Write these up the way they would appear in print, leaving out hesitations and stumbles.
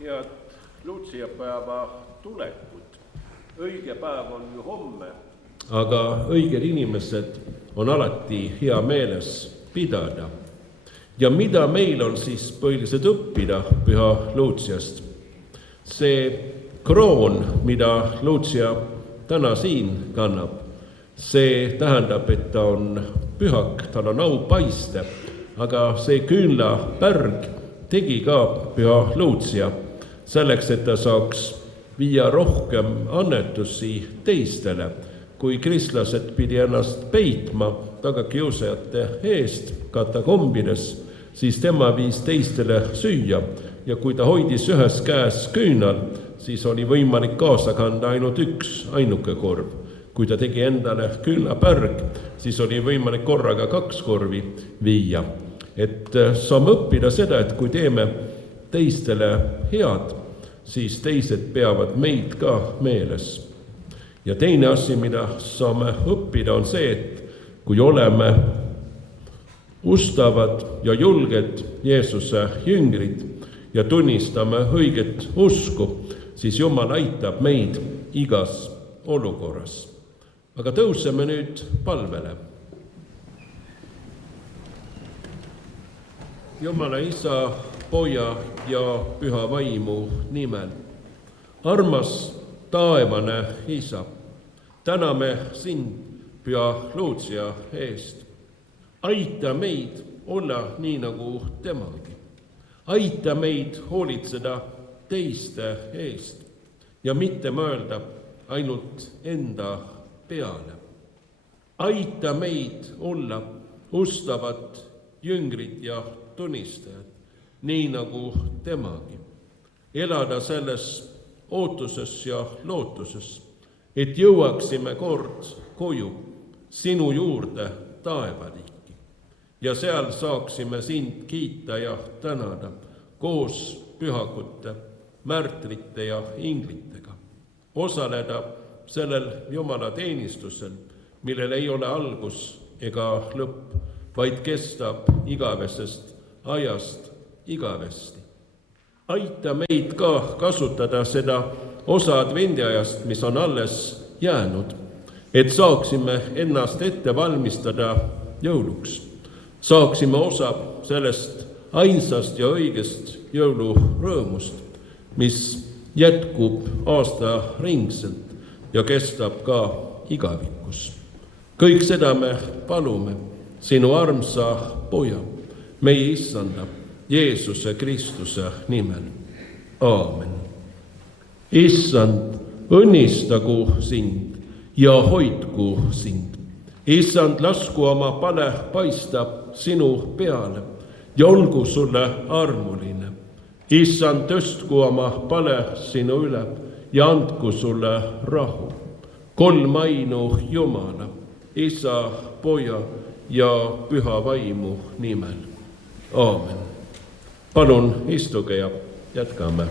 Head Luutsiapäeva tulekut. Õige päev on ju homme. Aga õiged inimesed on alati hea meeles pidada. Ja mida meil on siis põhiliselt õppida Püha Luutsiast? See kroon, mida Luutsia täna siin kannab, see tähendab, et ta on pühak, tal on au paista, aga see küünlapärg tegi ka Püha Luutsia selleks, et ta saaks viia rohkem annetusi teistele, kui kristlased pidi ennast peitma tagakiusajate eest katakombides, siis tema viis teistele süüa ja kui ta hoidis ühes käes küünal, siis oli võimalik kaasa kanda ainult üks ainuke korv. Kui ta tegi endale küünlapärg, siis oli võimalik korraga 2 korvi viia. Et saame õppida seda, et kui teeme teistele head, siis teised peavad meid ka meeles. Ja teine asi, mida saame õppida, on see, et kui oleme ustavad ja julged Jeesuse jüngrid ja tunnistame õiget usku, siis Jumal aitab meid igas olukorras. Aga tõuseme nüüd palvele. Jumala Isa, Poja ja Püha Vaimu nimel. Armas taevane Isa, täname sind Püha Luutsia eest. Aita meid olla nii nagu temagi. Aita meid hoolitseda teiste eest ja mitte mõelda ainult enda peale. Aita meid olla ustavad jüngrid ja tunnistajad, nii nagu temagi. Elada selles ootuses ja lootuses, et jõuaksime kord koju sinu juurde taevaliiki. Ja seal saaksime sind kiita ja tänada koos pühakute, märtrite ja inglitega. Osaleda sellel Jumala teenistusel, millel ei ole algus ega lõpp, vaid kestab igavesest ajast igavesti. Aita meid ka kasutada seda osa advendiajast, mis on alles jäänud, et saaksime ennast ette valmistada jõuluks. Saaksime osa sellest ainsast ja õigest jõulurõõmust, mis jätkub aasta ringselt ja kestab ka igavikus. Kõik seda me palume sinu armsa Poja, meie Issanda, Jeesuse Kristuse nimel. Aamen. Issand, õnnistagu sind ja hoidku sind. Issand, lasku oma pale paistab sinu peale ja olgu sulle armuline. Issand, tõstku oma pale sinu üle ja andku sulle rahu. Kolmainu Jumala, Isa, Poja ja Püha Vaimu nimel. Aamen. Palun istuge ja jätkame.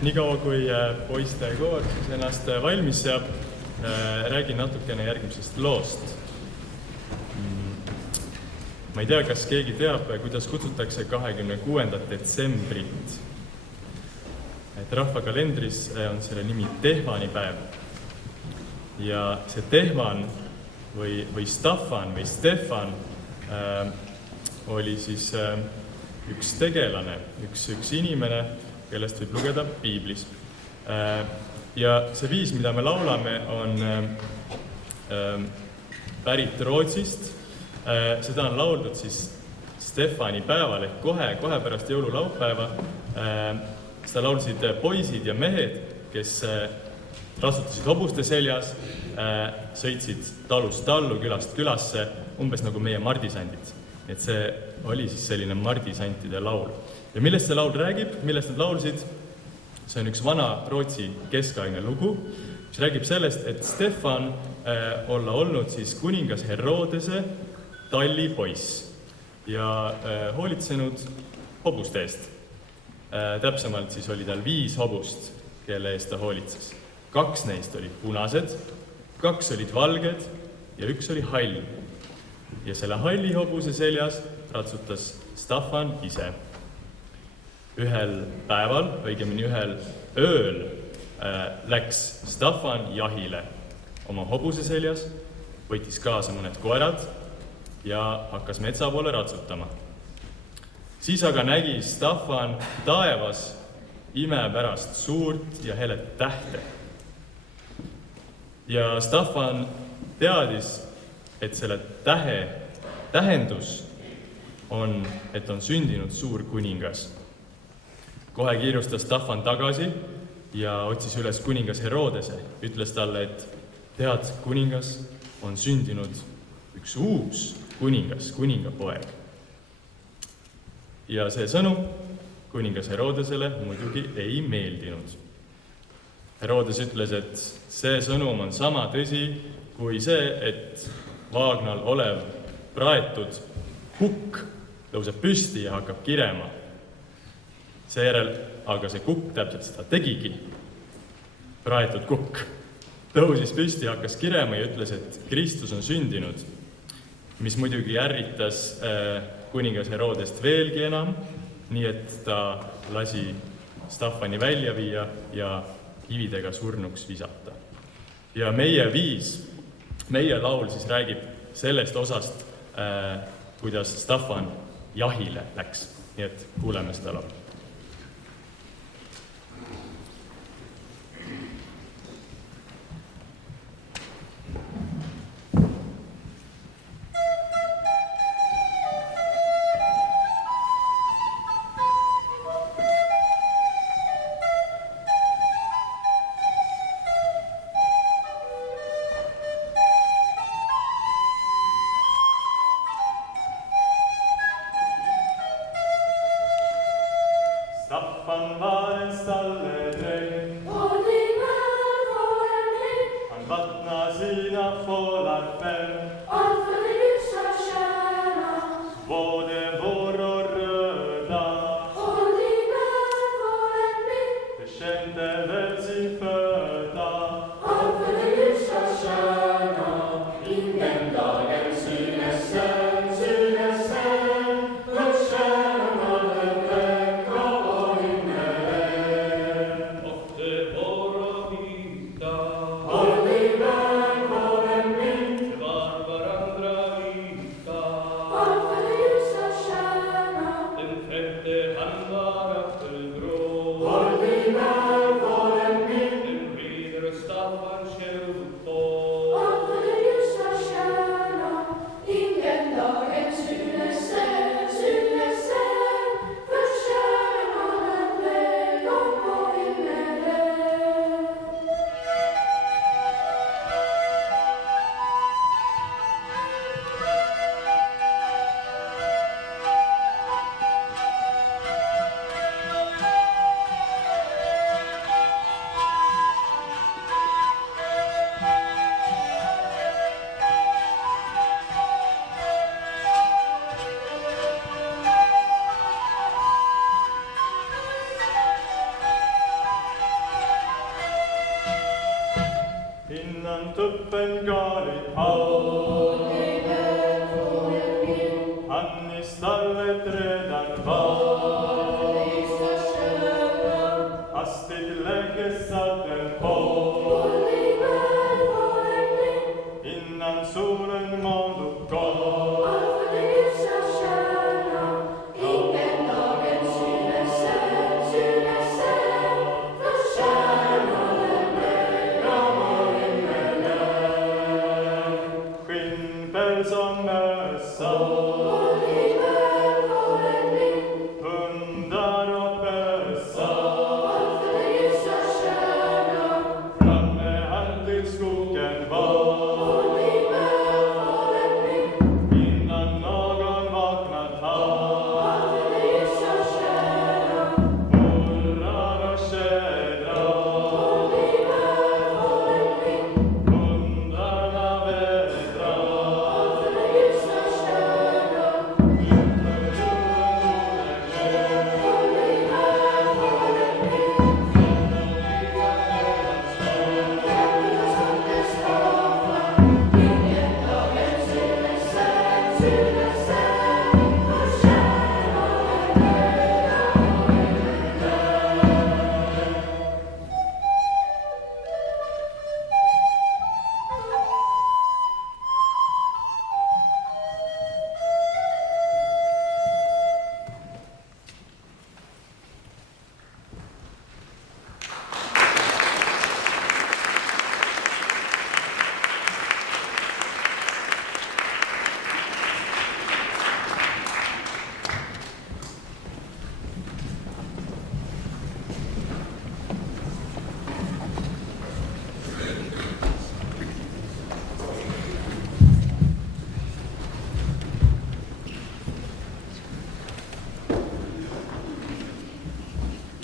Niikaua kui poiste koor ennast valmis seab, räägin natukene järgmisest loost. Ma ei tea, kas keegi teab, kuidas kutsutakse 26. detsembrit. Et rahvakalendris on selle nimi Tehvanipäev. Ja see Tehvan või Staffan või Stefan oli siis üks tegelane, üks inimene, kellest võib lugeda Piiblis. Ja see viis, mida me laulame, on pärit Rootsist. Seda on lauldud siis Stefani päeval ehk kohe pärast jõululaupäeva. Seda laulsid poisid ja mehed, kes rasutasid hobuste seljas, sõitsid talust tallu, külast külasse, umbes nagu meie mardisandid. Et see oli siis selline mardisantide laul. Ja millest see laul räägib, millest nad laulsid? See on üks vana Rootsi keskaegne lugu, mis räägib sellest, et Stefan olla olnud siis kuningas Herodese tallipoiss ja hoolitsenud hobuste eest. Täpsemalt siis oli tal 5 hobust, kelle eest ta hoolitses. 2 neist olid punased, 2 olid valged ja 1 oli hall. Ja selle halli hobuse seljas ratsutas Staffan ise. Ühel päeval, õigemini ühel ööl, läks Staffan jahile oma hobuse seljas, võttis kaasa mõned koerad ja hakkas metsa poole ratsutama. Siis aga nägi Staffan taevas imepärast suurt ja helet tähte. Ja Staffan teadis, et selle tähe tähendus on, et on sündinud suur kuningas. Kohe kiirustas Staffan tagasi ja otsis üles kuningas Herodese. Ütles talle, et tead, kuningas on sündinud üks uus kuningas, kuningapoeg. Ja see sõnum kuningas Herodesele muidugi ei meeldinud. Herodes ütles, et see sõnum on sama tõsi kui see, et vaagnal olev praetud kukk tõuseb püsti ja hakkab kirema. Seejärel aga see kukk täpselt seda tegigi. Praetud kukk tõusis püsti ja hakkas kirema ja ütles, et Kristus on sündinud, mis muidugi ärritas kuningas Herodest veelgi enam, nii et ta lasi Staffani välja viia ja kividega surnuks visata. Ja meie laul siis räägib sellest osast, kuidas Staffan jahile läks. Nii et kuuleme seda laulu.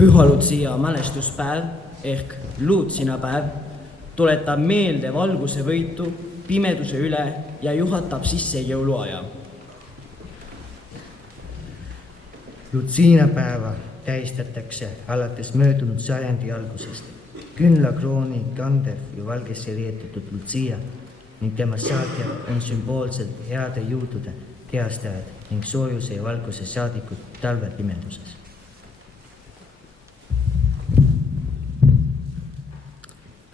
Püha Lucia mälestuspäev ehk luutsinapäev tuletab meelde valguse võitu pimeduse üle ja juhatab sisse jõuluaja. Lutsiinapäeva tähistatakse alates möödunud sajandi algusest. Küünlakrooni kandev ja valgesse riietatud Lucia ning tema saatjad on sümboolselt heade jõudude teastajad ning soojuse ja valguse saadikud talvepimeduses.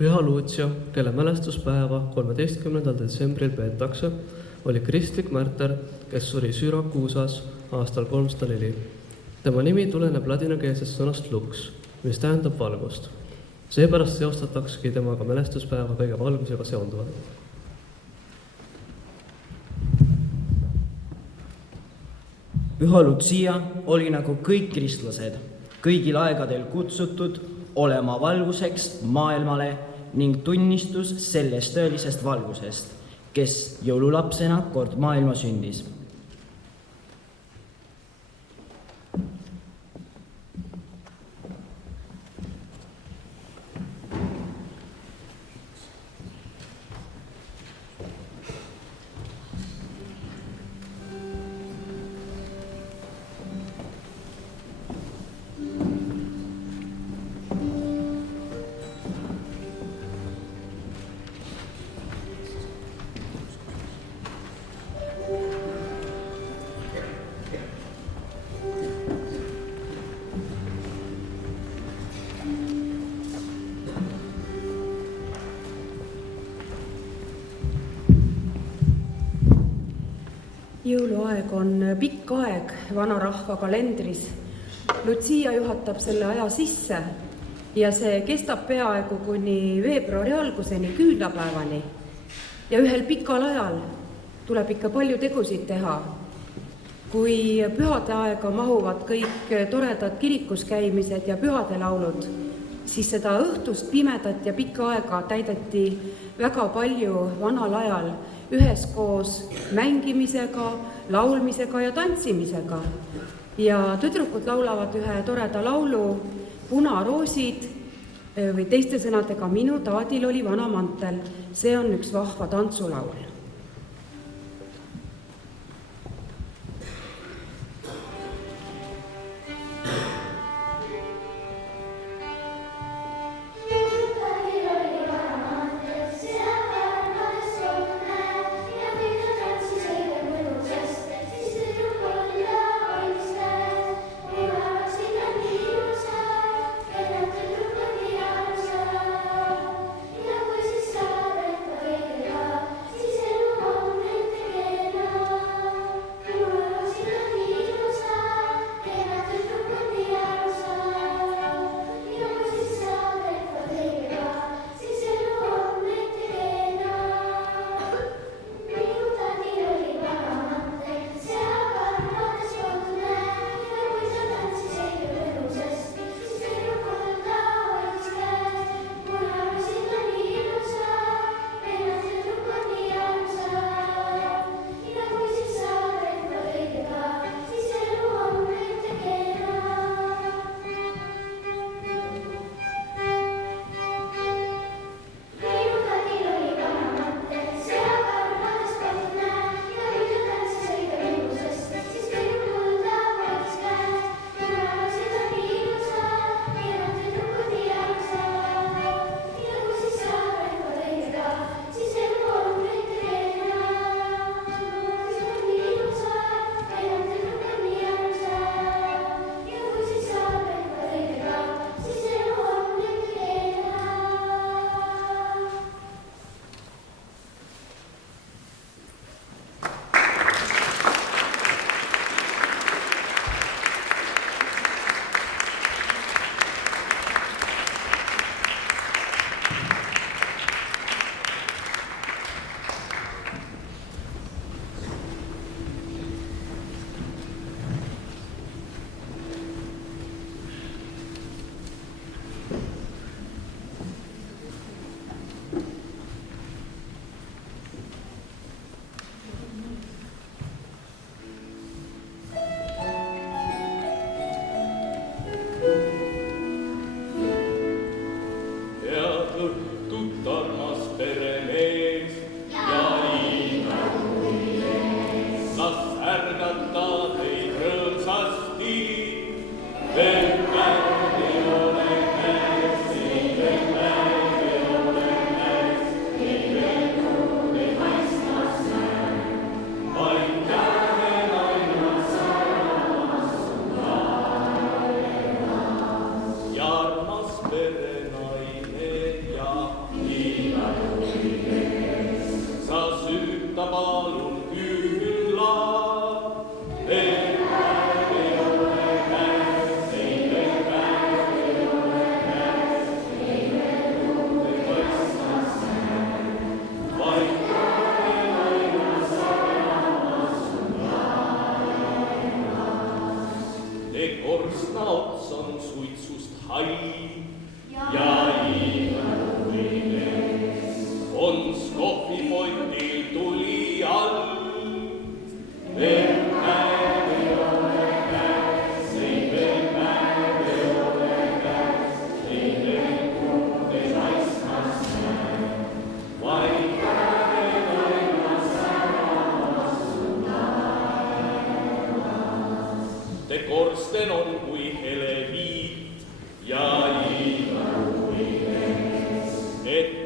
Püha Lucia, kelle mälestuspäeva 13. detsembril peetakse, oli kristlik märter, kes suri Syrakuusas aastal 304. Tema nimi tuleneb ladinakeelsest sõnast lux, mis tähendab valgust. Seepärast seostataksegi temaga mälestuspäeva kõige valgusega seonduvalt. Püha Lucia oli nagu kõik kristlased kõigil aegadel kutsutud olema valguseks maailmale ning tunnistus sellest tõelisest valgusest, kes jõululapsena kord maailma sündis. Jõuluaeg on pikk aeg vanarahva kalendris. Lucia juhatab selle aja sisse ja see kestab peaaegu kuni veebruari alguseni, küünlapäevani. Ja ühel pikal ajal tuleb ikka palju tegusid teha. Kui pühade aega mahuvad kõik toredad kirikus käimised ja pühade laulud, siis seda õhtust pimedat ja pikka aega täideti väga palju vanal ajal üheskoos mängimisega, laulmisega ja tantsimisega. Ja tüdrukud laulavad ühe toreda laulu Punaroosid või teiste sõnadega Minu taadil oli vana mantel. See on üks vahva tantsulaul. Siis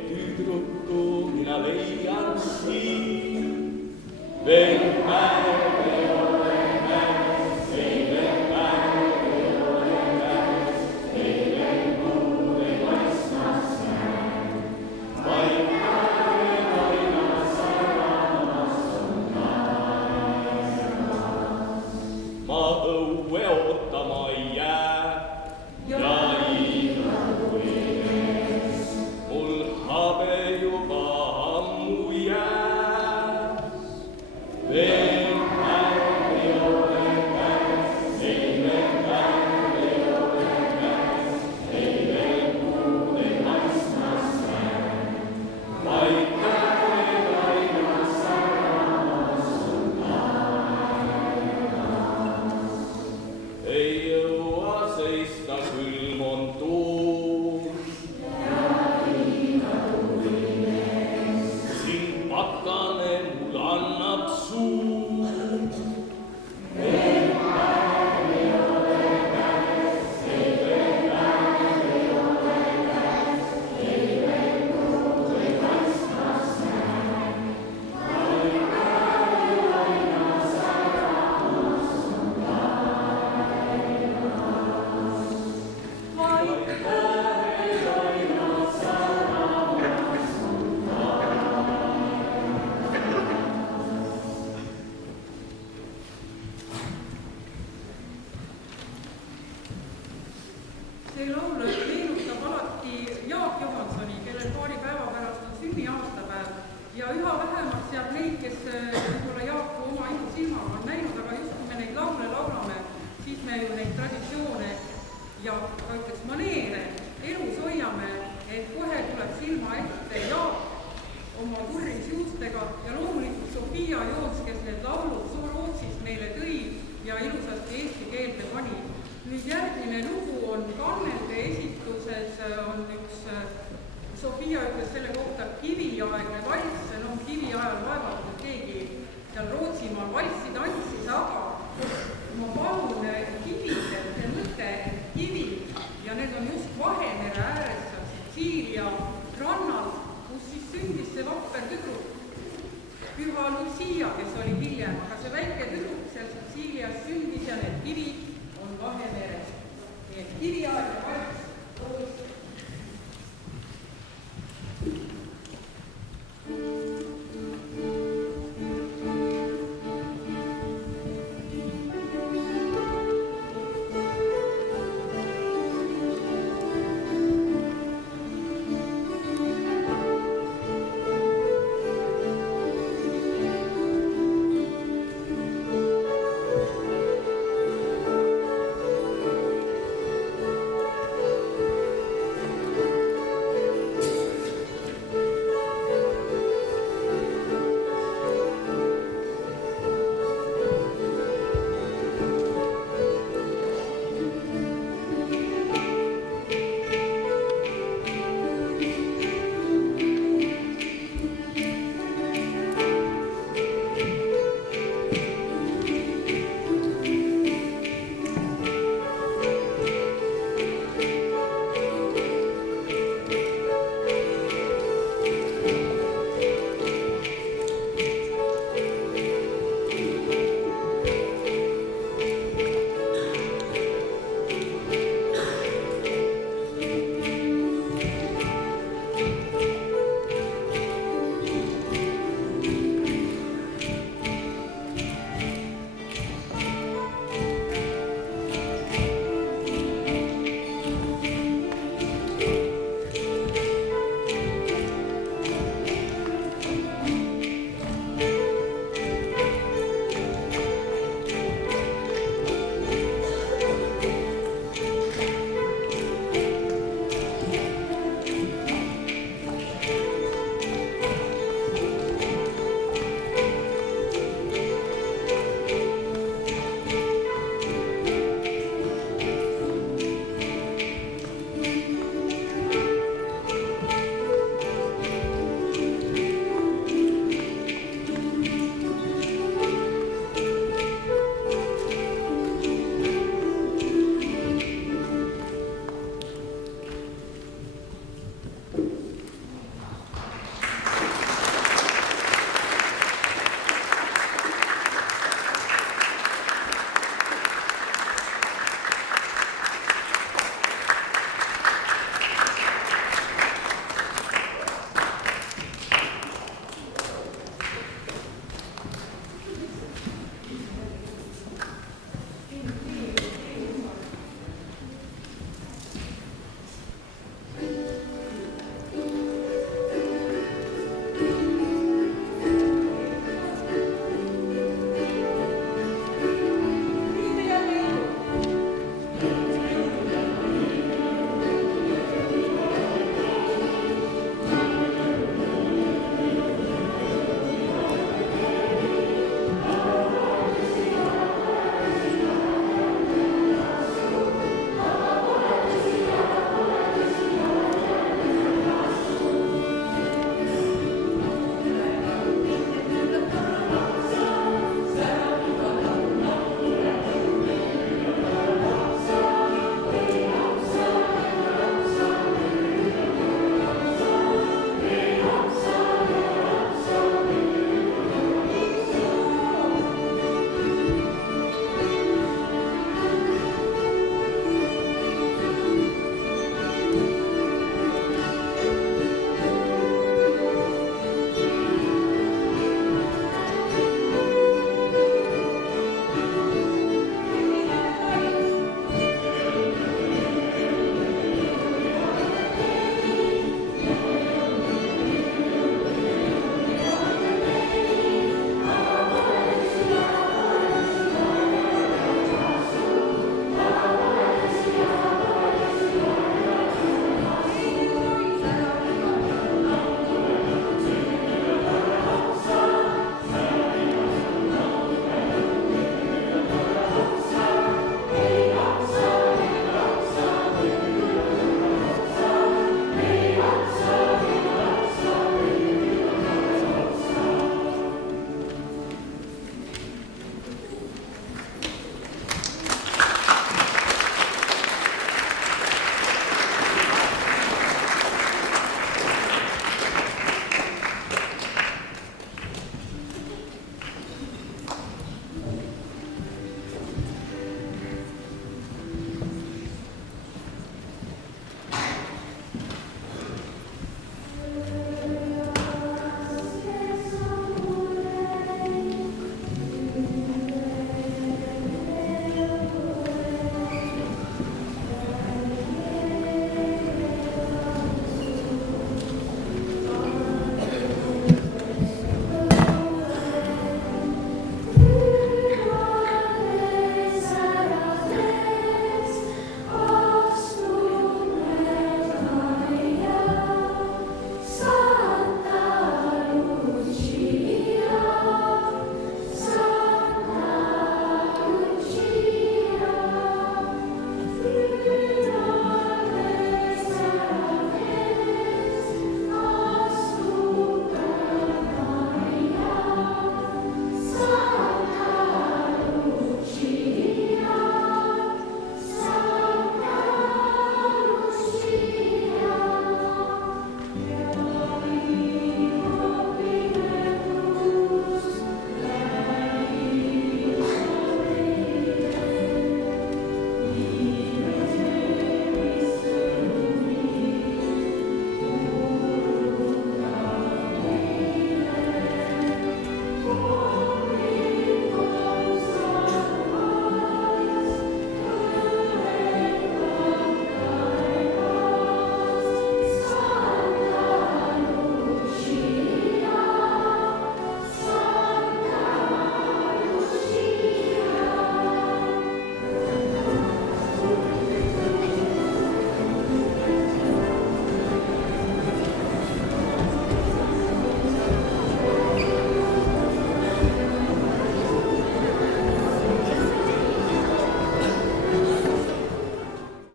tüdruku mina leian siin. Veel päev ei ole käes, ei veel päev ei ole käes, ei veel kuud ei paistmas näe. Vaid päev ainas äramas on naeras. Ma õue ootama ei jää ja igal ees mul habe juba ammu jääs. Veel päev ei ole käes, ei veel päev ei ole käes, ei veel kuud ei paistmas näe. Vaid päev ainas äramas on naeras. Ei jõua seista, külm on tuum. Siin pakane mul annab suud. Veel päev ei ole käes, ei veel päev ei ole käes, ei veel kuud ei paistmas näe. Vaid päev ainas äramas on naeras. Vaid päev ainas äramas on See laul meenutab alati Jaak Johansoni, kellel paari päeva pärast on sünniaastapäev ja üha vähemaks jääb neid, kes võib-olla Jaaku oma silmaga on näinud, aga just kui me neid laule laulame, siis me ju neid traditsioone ja ka ütleks maneere elus hoiame, et kohe tuleb silma ette Jaak oma turris juustega ja loomulikult Sofia Joons, kes need laulud Rootsist meile tõi ja ilusasti eesti keelde pani. Nüüd järgmine lugu on kannelde esituses, on üks, Sofia ütles selle kohta kiviaegne valss, no kivi ajal vaevalt, et keegi seal Rootsimaal valssi tantsis, aga ma palun kividelt see mõte, kivi, ja need on just Vahemere ääres, Sitsiilia rannal, kus siis sündis see vapper tüdruk, Püha Lucia, kes oli hiljem, aga see väike tüdruk seal Sitsiilias sündis ja need kivid on Vahemeres. Nii et kiviaeg